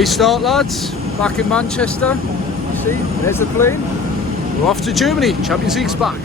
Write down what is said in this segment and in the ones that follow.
Early start, lads. Back in Manchester. See, there's the plane. We're off to Germany. Champions League's back.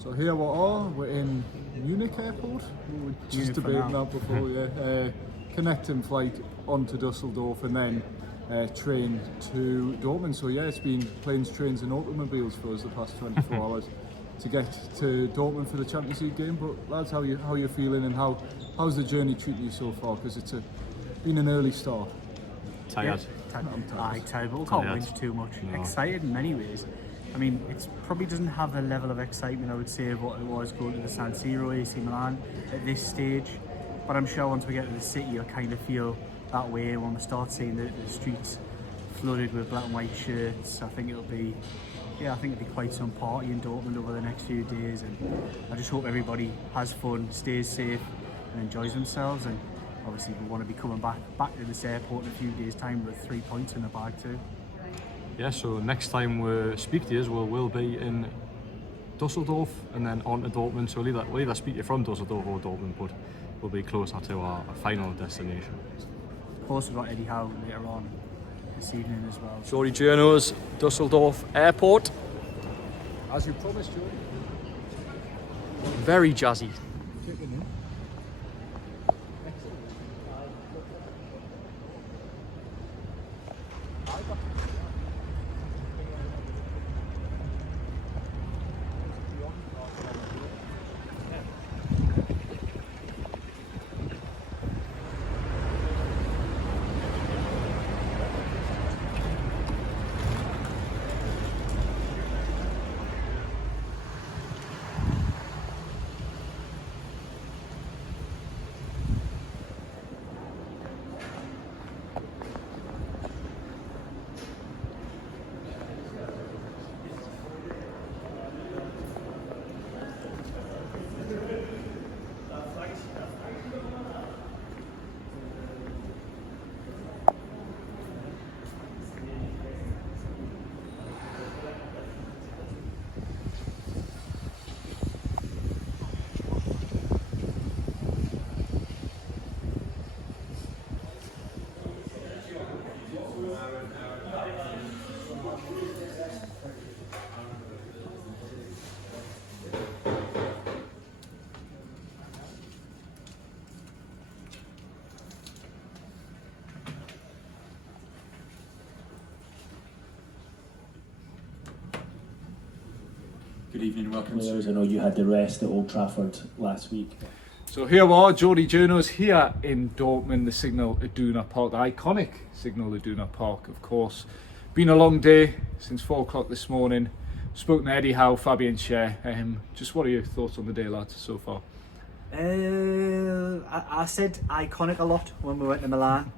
So here we're in Munich Airport. We were just debating that before, yeah. Connecting flight onto Dusseldorf and then train to Dortmund. So yeah, it's been planes, trains and automobiles for us the past 24 hours to get to Dortmund for the Champions League game. But lads, how you feeling and how's the journey treating you so far? Because it's been an early start. Tired. I'm tired. Terrible. Can't whinge too much. No. Excited in many ways. I mean, it probably doesn't have the level of excitement I would say of what it was going to the San Siro, AC Milan at this stage. But I'm sure once we get to the city, you'll kind of feel that way when we start seeing the streets flooded with black and white shirts. I think it'll be quite some party in Dortmund over the next few days, and I just hope everybody has fun, stays safe, and enjoys themselves. And obviously, we want to be coming back to this airport in a few days' time with 3 points in the bag too. Yeah, so next time we speak to you, we'll be in Dusseldorf and then on to Dortmund. So we'll either speak to you from Dusseldorf or Dortmund, but we'll be closer to our final destination. Of course, we've got Eddie Howe later on this evening as well. Jordi Journo's Dusseldorf Airport. As you promised, Jordi. Very jazzy. Good evening and welcome. I know you had the rest at Old Trafford last week. So here we are, Jordi Journo's here in Dortmund, the Signal Iduna Park, the iconic Signal Iduna Park, of course. Been a long day since 4 o'clock this morning. Spoken to Eddie Howe, Fabian Schär. Just what are your thoughts on the day, lads, so far? I said iconic a lot when we went to Milan.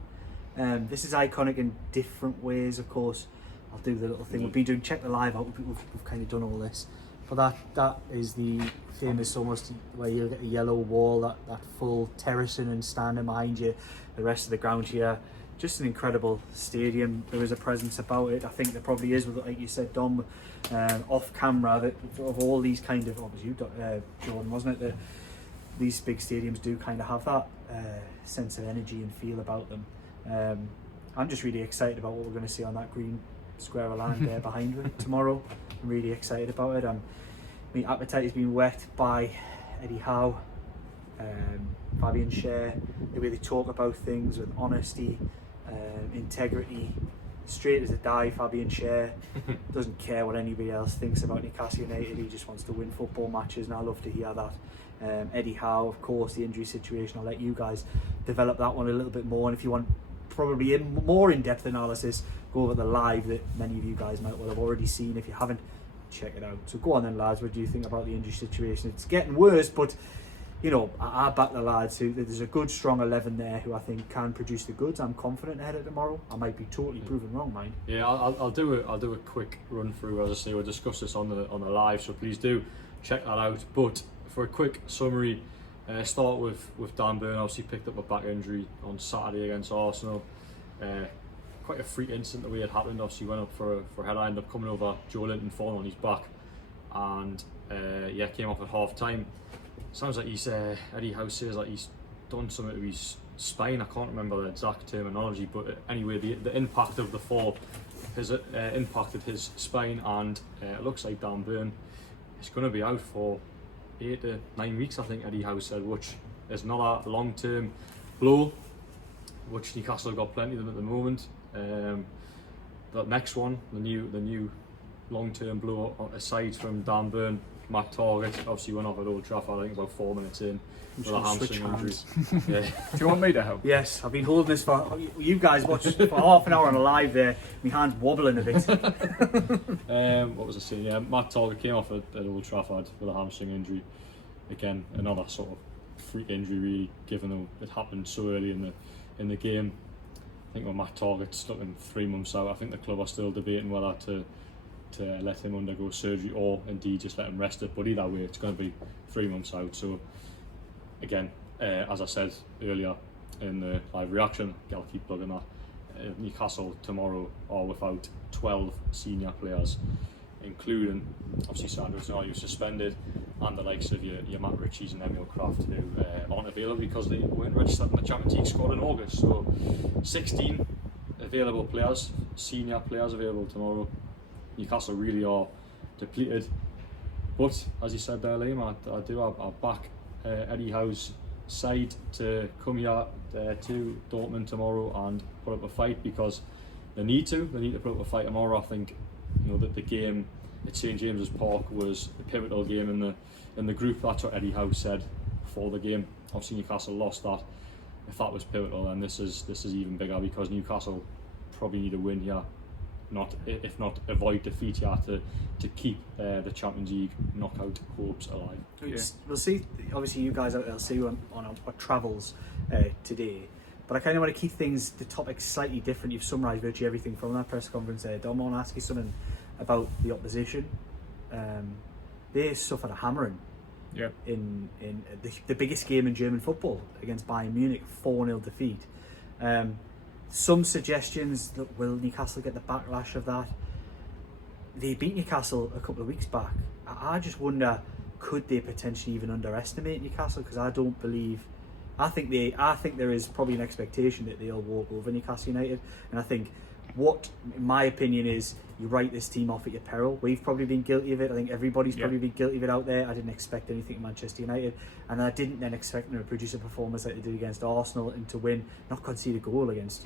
This is iconic in different ways, of course. I'll do the little thing we've been doing, check the live out, we've kind of done all this. But that is the famous almost where you get the yellow wall, that full terracing and standing behind you, the rest of the ground here. Just an incredible stadium. There is a presence about it. I think there probably is, like you said, Dom, off camera, that of all these kind of, what was you, Jordan, wasn't it? These big stadiums do kind of have that sense of energy and feel about them. I'm just really excited about what we're going to see on that green square of land there behind me tomorrow. I'm really excited about it. My appetite has been whet by Eddie Howe, Fabian Schär, the way they talk about things with honesty, integrity, straight as a die. Fabian Schär doesn't care what anybody else thinks about Newcastle United. He just wants to win football matches, and I love to hear that. Eddie Howe, of course, the injury situation, I'll let you guys develop that one a little bit more, and if you want probably more in-depth analysis, go over the live that many of you guys might well have already seen. If you haven't, check it out. So go on then, lads, what do you think about the injury situation? It's getting worse, but you know, I back the lads who, there's a good strong 11 there who I think can produce the goods. I'm confident ahead of tomorrow. I might be totally proven wrong, mind. Yeah, I'll do a quick run through. As I say, we'll discuss this on the live, so please do check that out. But for a quick summary, start with Dan Burn. Obviously picked up a back injury on Saturday against Arsenal. Quite a freak incident the way it happened. Obviously went up for a header, ended up coming over Joe Linton, falling on his back, and came off at half time. Sounds like he's Eddie Howe says like he's done something to his spine. I can't remember the exact terminology, but anyway, the impact of the fall has impacted his spine, and it looks like Dan Burn is going to be out for 8 to 9 weeks, I think Eddie Howe said, which is not a long-term blow, which Newcastle have got plenty of them at the moment. That next one, the new long-term blow, aside from Dan Burn, Matt Targett obviously went off at Old Trafford, I think about 4 minutes in, with a hamstring injury. Yeah. Do you want me to help? Yes, I've been holding this for, you guys watched for half an hour on a live there, my hand's wobbling a bit. What was I saying? Yeah, Matt Targett came off at Old Trafford with a hamstring injury. Again, another sort of freak injury really, given though it happened so early in the game. I think when Matt Targett's looking 3 months out, I think the club are still debating whether to let him undergo surgery or indeed just let him rest it. But either way, it's going to be 3 months out. So again, as I said earlier in the live reaction, I'll keep plugging that. Newcastle tomorrow are without 12 senior players, including obviously Sandro Tonali, suspended, and the likes of your Matt Ritchies and Emil Kraft, who aren't available because they weren't registered in the Champions League squad in August. So 16 available players, senior players available tomorrow. Newcastle really are depleted, but as you said there, Liam, I do I back Eddie Howe's side to come here to Dortmund tomorrow and put up a fight, because they need to put up a fight tomorrow. I think that the game at St James's Park was a pivotal game in the group. That's what Eddie Howe said before the game. Obviously Newcastle lost that. If that was pivotal, then this is even bigger, because Newcastle probably need a win here, if not avoid defeat here, to keep the Champions League knockout hopes alive. Yeah. We'll see. Obviously, you guys out there will see on our travels today. But I kind of want to keep the topic slightly different. You've summarised virtually everything from that press conference there. Dom, I want to ask you something about the opposition. They suffered a hammering in the biggest game in German football against Bayern Munich, 4-0 defeat. Some suggestions that will Newcastle get the backlash of that? They beat Newcastle a couple of weeks back. I just wonder, could they potentially even underestimate Newcastle? Because I don't believe. I think there is probably an expectation that they'll walk over Newcastle United, and I think what, in my opinion, is you write this team off at your peril. We've probably been guilty of it. I think everybody's probably been guilty of it out there. I didn't expect anything from Manchester United, and I didn't then expect them to produce a performance like they did against Arsenal and to win, not concede a goal against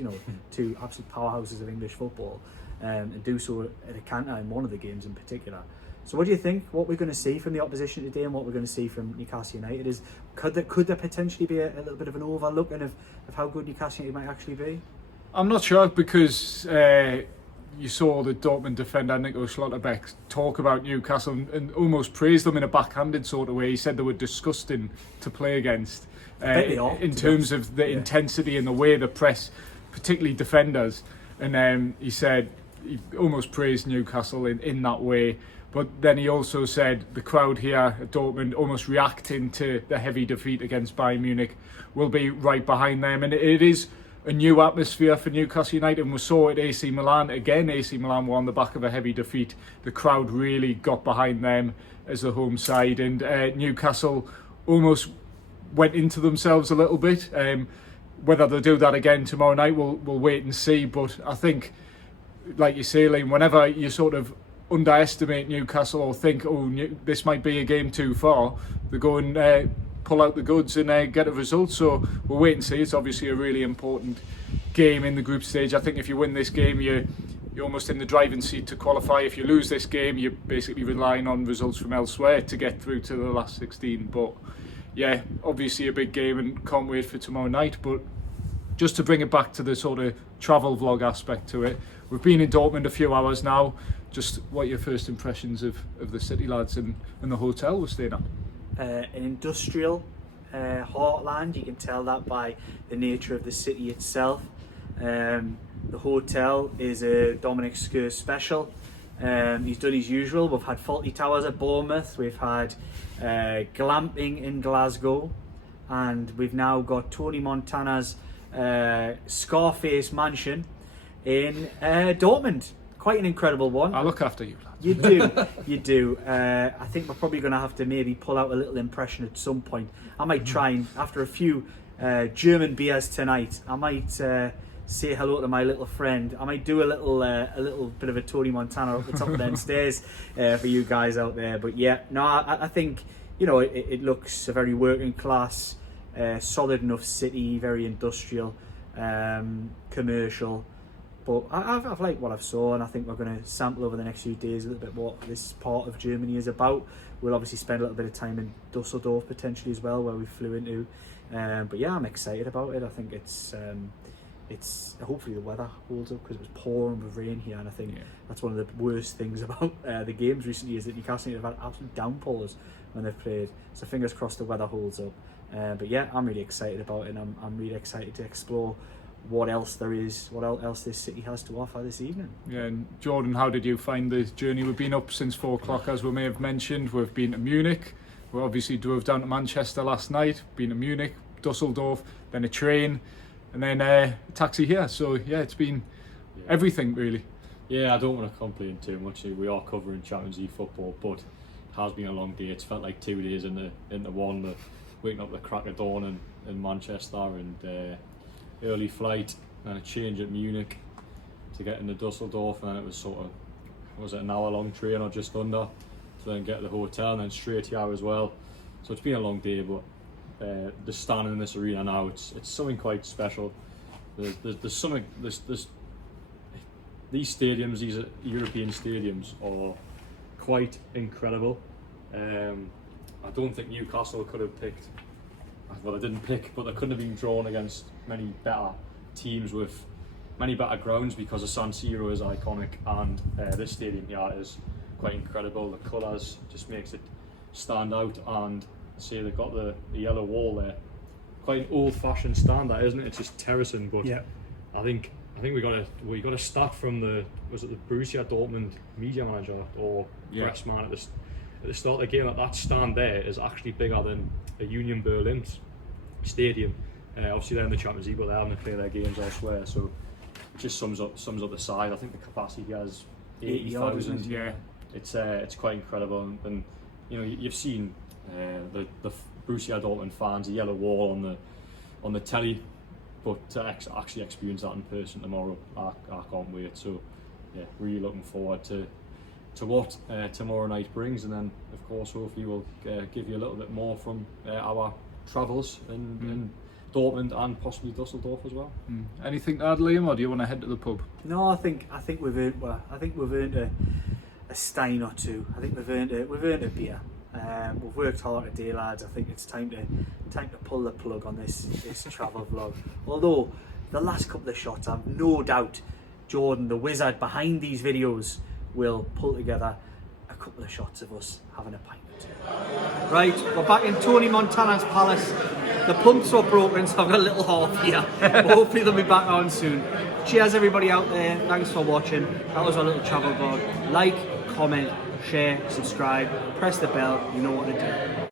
two absolute powerhouses of English football, and do so at a canter in one of the games in particular. So what do you think? What we're going to see from the opposition today, and what we're going to see from Newcastle United, is could there potentially be a little bit of an overlooking of how good Newcastle United might actually be? I'm not sure, because you saw the Dortmund defender Nico Schlotterbeck talk about Newcastle and almost praise them in a backhanded sort of way. He said they were disgusting to play against in terms of the intensity and the way they press, particularly defenders. And he said he almost praised Newcastle in that way. But then he also said the crowd here at Dortmund, almost reacting to the heavy defeat against Bayern Munich, will be right behind them. And it is a new atmosphere for Newcastle United, and we saw at AC Milan again. AC Milan were on the back of a heavy defeat. The crowd really got behind them as the home side, and Newcastle almost went into themselves a little bit. Whether they'll do that again tomorrow night, we'll wait and see. But I think, like you say, Liam, whenever you sort of underestimate Newcastle or think, this might be a game too far, they go and pull out the goods and get a result. So we'll wait and see. It's obviously a really important game in the group stage. I think if you win this game, you're almost in the driving seat to qualify. If you lose this game, you're basically relying on results from elsewhere to get through to the last 16. But yeah, obviously a big game, and can't wait for tomorrow night. But just to bring it back to the sort of travel vlog aspect to it, we've been in Dortmund a few hours now. Just what are your first impressions of the city, lads, and the hotel we're staying at? An industrial heartland. You can tell that by the nature of the city itself. The hotel is a Dominic Skir special. He's done his usual. We've had Faulty Towers at Bournemouth, we've had glamping in Glasgow, and we've now got Tony Montana's Scarface mansion in Dortmund. Quite an incredible one. I look after you, lads. You do, you do. I think we're probably going to have to maybe pull out a little impression at some point. I might try and, after a few German beers tonight, I might say hello to my little friend. I might do a little bit of a Tony Montana up the top of them stairs for you guys out there. But yeah, no, I think, you know, it looks a very working class, solid enough city, very industrial, commercial. But I've liked what I've saw, and I think we're going to sample over the next few days a little bit what this part of Germany is about. We'll obviously spend a little bit of time in Dusseldorf potentially as well, where we flew into. But yeah, I'm excited about it. I think it's hopefully the weather holds up, because it was pouring with rain here, and I think that's one of the worst things about the games recently, is that Newcastle United have had absolute downpours when they've played. So fingers crossed the weather holds up. But yeah, I'm really excited about it, and I'm really excited to explore what else there is, what else this city has to offer this evening. Yeah, and Jordan, how did you find the journey? We've been up since 4 o'clock, as we may have mentioned. We've been to Munich. We obviously drove down to Manchester last night, been to Munich, Dusseldorf, then a train, and then a taxi here. So yeah, it's been everything really. Yeah, I don't want to complain too much. We are covering Champions League football, but it has been a long day. It's felt like 2 days into one. Waking up at the crack of dawn in Manchester, and early flight, and a change at Munich to get into Dusseldorf, and then it was an hour long train or just under to then get to the hotel, and then straight here as well. So it's been a long day, but just standing in this arena now, it's something quite special. There's something, these stadiums, these European stadiums, are quite incredible. I don't think Newcastle could have picked, well, they didn't pick, but they couldn't have been drawn against many better teams with many better grounds, because the San Siro is iconic, and this stadium here is quite incredible. The colours just makes it stand out, and see they've got the yellow wall there. Quite an old-fashioned stand, that, isn't it? It's just terracing, but yeah. I think we got to start from the Borussia Dortmund media manager or press man at the start of the game. That stand there is actually bigger than a Union Berlin stadium. Obviously they're in the Champions League, but they're having to play their games elsewhere, so it just sums up the size. I think the capacity has 80,000. Yeah, it's quite incredible, and you know, you've seen the Borussia Dortmund fans, the yellow wall on the telly, but to actually experience that in person tomorrow, I can't wait. So yeah, really looking forward to what tomorrow night brings, and then of course hopefully we'll give you a little bit more from our travels in Dortmund and possibly Dusseldorf as well. Anything to add, Liam, or do you want to head to the pub? No, I think we've earned a stein or two. I think we've earned a beer. We've worked hard today, lads. I think it's time to pull the plug on this travel vlog. Although the last couple of shots, I've no doubt Jordan, the wizard behind these videos, will pull together a couple of shots of us having a pint or two. Right, we're back in Tony Montana's palace. The pumps are broken, so I've got a little half here. But hopefully they'll be back on soon. Cheers everybody out there. Thanks for watching. That was our little travel vlog. Like, comment, share, subscribe, press the bell. You know what to do.